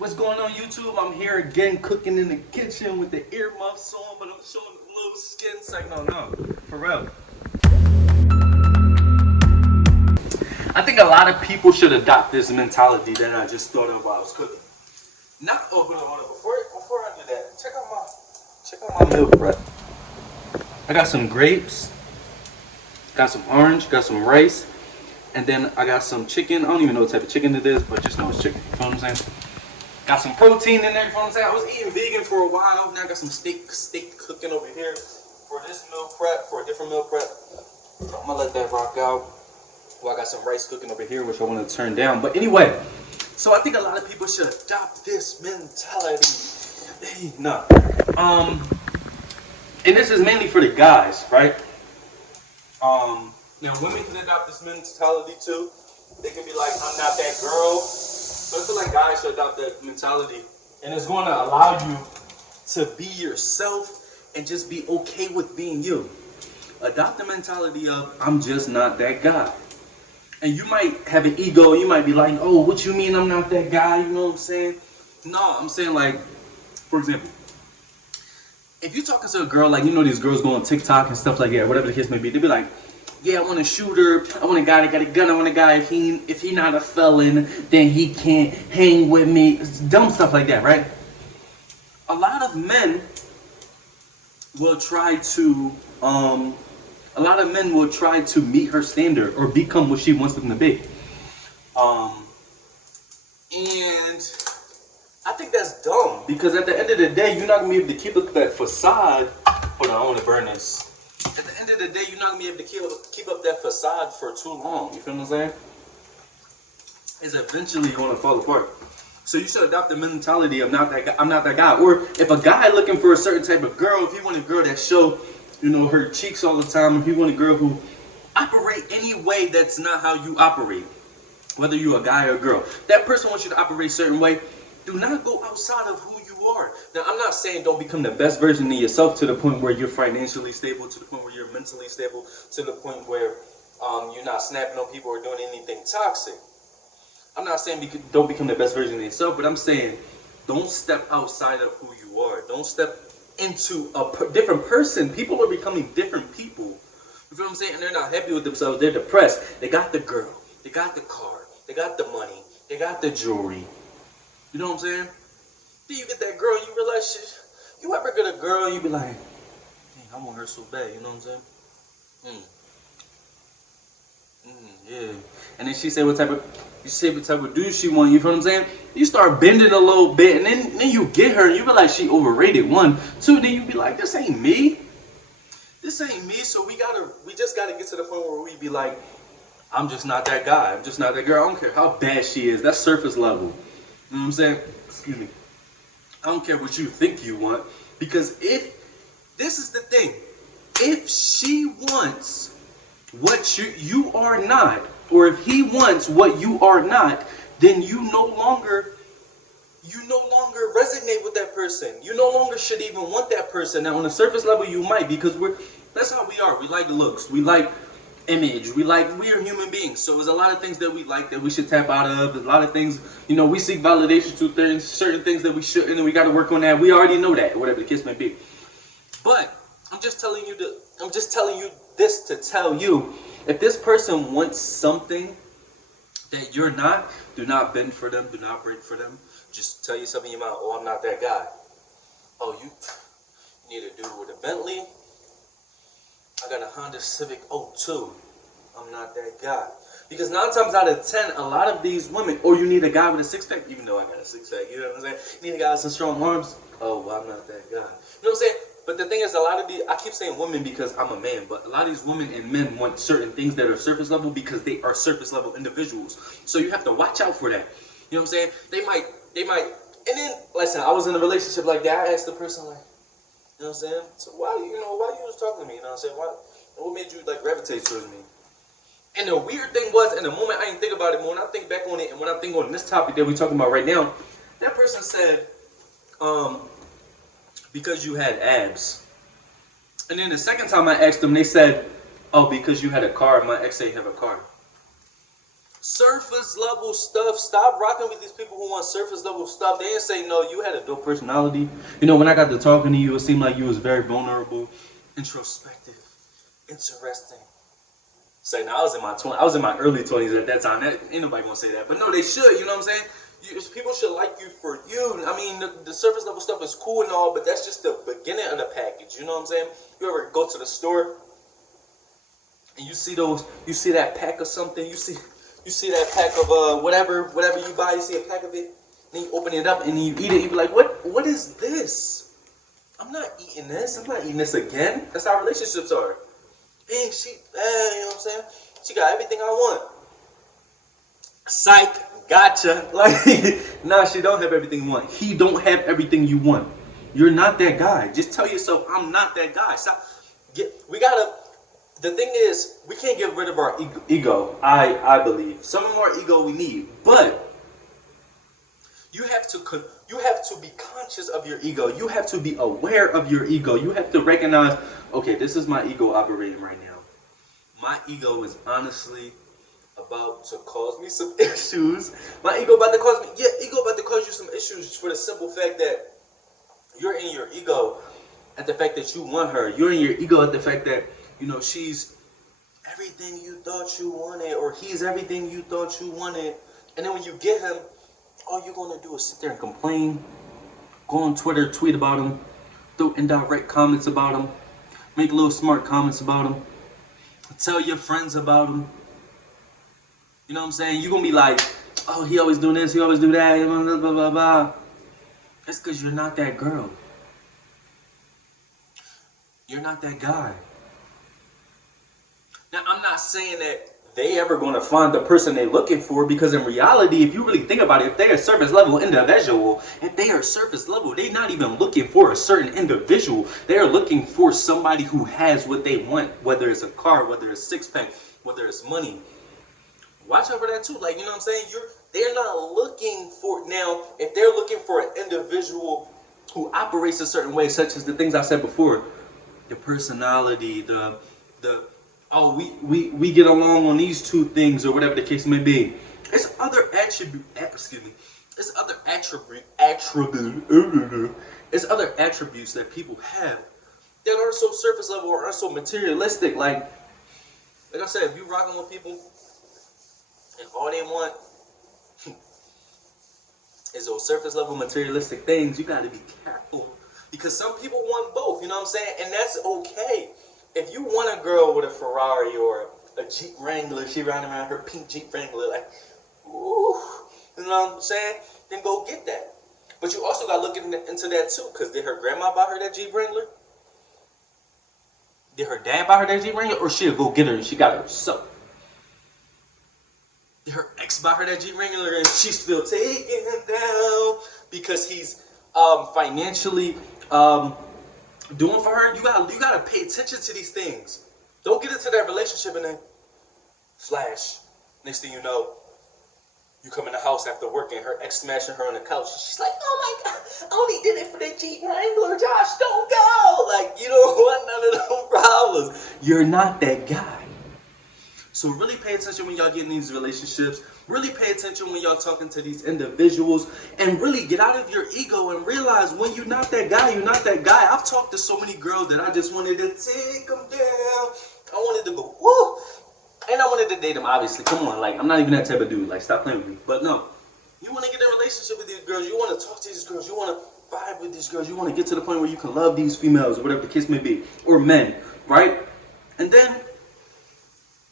What's going on YouTube? I'm here again cooking in the kitchen with the earmuffs on, but I'm showing a little skin. It's like, no, for real. I think a lot of people should adopt this mentality that I just thought of while I was cooking. Not hold on. Before I do that, check out my meal prep. I got some grapes, got some orange, got some rice, and then I got some chicken. I don't even know what type of chicken it is, but just know it's chicken. You know what I'm saying? Got some protein in there, you know what I'm saying? I was eating vegan for a while. Now I got some steak cooking over here for this meal prep, for a different meal prep. I'm gonna let that rock out. Well, I got some rice cooking over here, which I want to turn down. But anyway, so I think a lot of people should adopt this mentality. Hey, no. And this is mainly for the guys, right? Now women can adopt this mentality too. They can be like, I'm not that girl. So I feel like guys should adopt that mentality, and it's going to allow you to be yourself and just be okay with being you. Adopt the mentality of, I'm just not that guy. And you might have an ego, you might be like, oh, what you mean I'm not that guy, you know what I'm saying? No, I'm saying, like, for example, if you're talking to a girl, like, you know these girls go on TikTok and stuff like that, whatever the case may be, they be like, yeah, I want a shooter, I want a guy that got a gun, I want a guy, if he not a felon, then he can't hang with me. It's dumb stuff like that, right? A lot of men will try to, meet her standard or become what she wants them to be. And I think that's dumb, because at the end of the day, you're not going to be able to keep up that facade. Hold on, I want to burn this. At the end of the day, you're not going to be able to keep up that facade for too long. You feel what I'm saying? It's eventually going to fall apart. So you should adopt the mentality of I'm not that guy. Or if a guy looking for a certain type of girl, if you want a girl that show, her cheeks all the time, if you want a girl who operate any way that's not how you operate, whether you're a guy or a girl, that person wants you to operate a certain way. Do not go outside of who you are. Now, I'm not saying don't become the best version of yourself to the point where you're financially stable, to the point where you're mentally stable, to the point where you're not snapping on people or doing anything toxic. I'm not saying don't become the best version of yourself, but I'm saying don't step outside of who you are. Don't step into a different person. People are becoming different people. You feel what I'm saying? And they're not happy with themselves. They're depressed. They got the girl. They got the car. They got the money. They got the jewelry. You know what I'm saying? Then you get that girl, you realize shit. You ever get a girl, you be like, dang, I want her so bad, you know what I'm saying? Yeah. And then she say what type of dude she want, you feel what I'm saying? You start bending a little bit, and then you get her, and you realize she overrated. 1, 2, then you be like, this ain't me. This ain't me, so we just gotta get to the point where we be like, I'm just not that guy. I'm just not that girl. I don't care how bad she is. That's surface level. You know what I'm saying? Excuse me. I don't care what you think you want, because this is the thing, if she wants what you are not, or if he wants what you are not, then you no longer resonate with that person. You no longer should even want that person. Now, on the surface level, you might, because that's how we are. We like looks. We like image. We are human beings. So there's a lot of things that we like that we should tap out of. There's a lot of things, we seek validation to things, certain things that we shouldn't, and we got to work on that. We already know that, whatever the case may be. But I'm just telling you this to tell you, if this person wants something that you're not, do not bend for them. Do not break for them. Just tell yourself in your mind, oh, I'm not that guy. Oh, you need a dude with a Bentley. I got a Honda Civic 02. I'm not that guy. Because 9 times out of 10, a lot of these women, or you need a guy with a six-pack, even though I got a six-pack, you know what I'm saying? You need a guy with some strong arms. Oh, well, I'm not that guy. You know what I'm saying? But the thing is, I keep saying women because I'm a man, but a lot of these women and men want certain things that are surface level because they are surface level individuals. So you have to watch out for that. You know what I'm saying? They might, and then, listen, I was in a relationship like that. I asked the person, like, you know what I'm saying? So why you was talking to me? You know what I'm saying? What made you gravitate towards me? And the weird thing was, in the moment I didn't think about it, but when I think back on it, and when I think on this topic that we're talking about right now, that person said, because you had abs. And then the second time I asked them, they said, oh, because you had a car. My ex ain't have a car. Surface level stuff. Stop rocking with these people who want surface level stuff. They didn't say no. You had a dope personality. You know, when I got to talking to you, it seemed like you was very vulnerable, introspective, interesting. Say now I was in my early 20s at that time. Ain't nobody gonna say that, but no, they should. You know what I'm saying? People should like you for you. I mean, the surface level stuff is cool and all, but that's just the beginning of the package. You know what I'm saying? You ever go to the store and you see that pack of something, you see that pack of whatever you buy, you see a pack of it, then you open it up and then you eat it, you be like, what is this? I'm not eating this. I'm not eating this again. That's how relationships are. Dang, you know what I'm saying? She got everything I want. Psych, gotcha. Like, nah, she don't have everything you want. He don't have everything you want. You're not that guy. Just tell yourself, I'm not that guy. Stop. The thing is, we can't get rid of our ego, I believe. Some of our ego we need, but you have to be conscious of your ego. You have to be aware of your ego. You have to recognize, okay, this is my ego operating right now. My ego is honestly about to cause me some issues. My ego about to cause you some issues for the simple fact that you're in your ego at the fact that you want her. You're in your ego at the fact that, you know, she's everything you thought you wanted, or he's everything you thought you wanted. And then when you get him, all you're going to do is sit there and complain, go on Twitter, tweet about him, throw indirect comments about him, make little smart comments about him, tell your friends about him. You know what I'm saying? You're going to be like, oh, he always doing this, he always do that, blah, blah, blah, blah. That's because you're not that girl. You're not that guy. Now, I'm not saying that they ever going to find the person they're looking for, because in reality, if you really think about it, if they're a surface level individual, they're not even looking for a certain individual. They're looking for somebody who has what they want, whether it's a car, whether it's six-pack, whether it's money. Watch out for that too. Like, you know what I'm saying? They're not looking for, now, if they're looking for an individual who operates a certain way, such as the things I said before, the personality, oh, we get along on these two things, or whatever the case may be. It's other attributes that people have that aren't so surface level or aren't so materialistic. Like I said, if you rocking with people and all they want is those surface level materialistic things, you got to be careful, because some people want both. You know what I'm saying? And that's okay. If you want a girl with a Ferrari or a Jeep Wrangler, she riding around her pink Jeep Wrangler, like, ooh, you know what I'm saying? Then go get that. But you also got to look into that too, because did her grandma buy her that Jeep Wrangler? Did her dad buy her that Jeep Wrangler? Or she'll go get her and she got it herself? Did her ex buy her that Jeep Wrangler and she's still taking him down because he's financially doing for her? You gotta pay attention to these things. Don't get into that relationship and then flash. Next thing you know, you come in the house after work and her ex smashing her on the couch. She's like, oh my God, I only did it for the Jeep Wrangler. Josh, don't go. Like, you don't want none of those problems. You're not that guy. So really pay attention when y'all get in these relationships. Really pay attention when y'all talking to these individuals. And really get out of your ego and realize when you're not that guy, you're not that guy. I've talked to so many girls that I just wanted to take them down. I wanted to go, woo. And I wanted to date them, obviously. Come on, like, I'm not even that type of dude. Like, stop playing with me. But no, you want to get in a relationship with these girls. You want to talk to these girls. You want to vibe with these girls. You want to get to the point where you can love these females or whatever the case may be. Or men, right? And then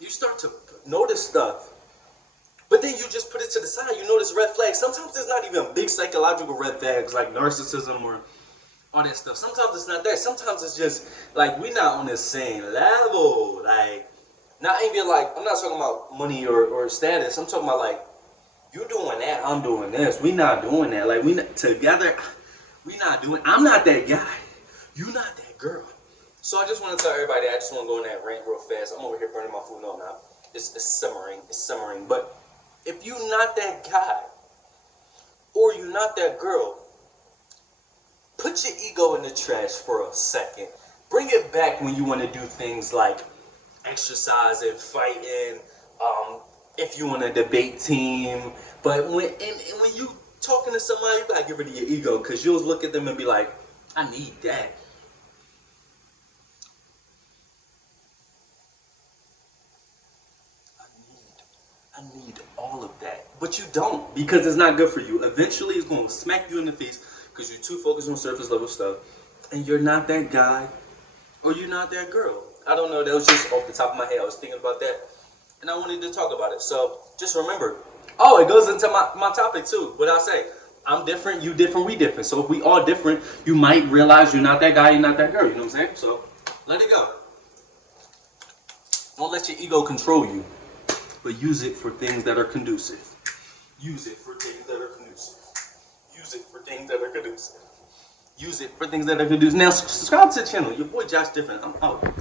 you start to notice stuff. But then you just put it to the side. You notice red flags. Sometimes it's not even big psychological red flags like narcissism or all that stuff. Sometimes it's not that. Sometimes it's just like we're not on the same level. Like, not even like, I'm not talking about money or status. I'm talking about like, you doing that, I'm doing this. We not doing that. Like, we not together. We not doing. I'm not that guy. You not that girl. So I just want to tell everybody, I just want to go in that rant real fast. I'm over here burning my food. No, now it's simmering. It's simmering. But if you not that guy or you not that girl, put your ego in the trash for a second. Bring it back when you want to do things like exercising, fighting, if you on a debate team. But when you talking to somebody, you gotta get rid of your ego, because you'll look at them and be like, I need that. I need all of that. But you don't, because it's not good for you. Eventually, it's going to smack you in the face because you're too focused on surface level stuff, and you're not that guy or you're not that girl. I don't know. That was just off the top of my head. I was thinking about that, and I wanted to talk about it. So just remember. Oh, it goes into my topic too. What I say. I'm different, you different, we different. So if we all different, you might realize you're not that guy, you're not that girl. You know what I'm saying? So let it go. Don't let your ego control you, but use it for things that are conducive. Use it for things that are conducive. Use it for things that are conducive. Use it for things that are conducive. Now, subscribe to the channel. Your boy Josh Different. I'm out.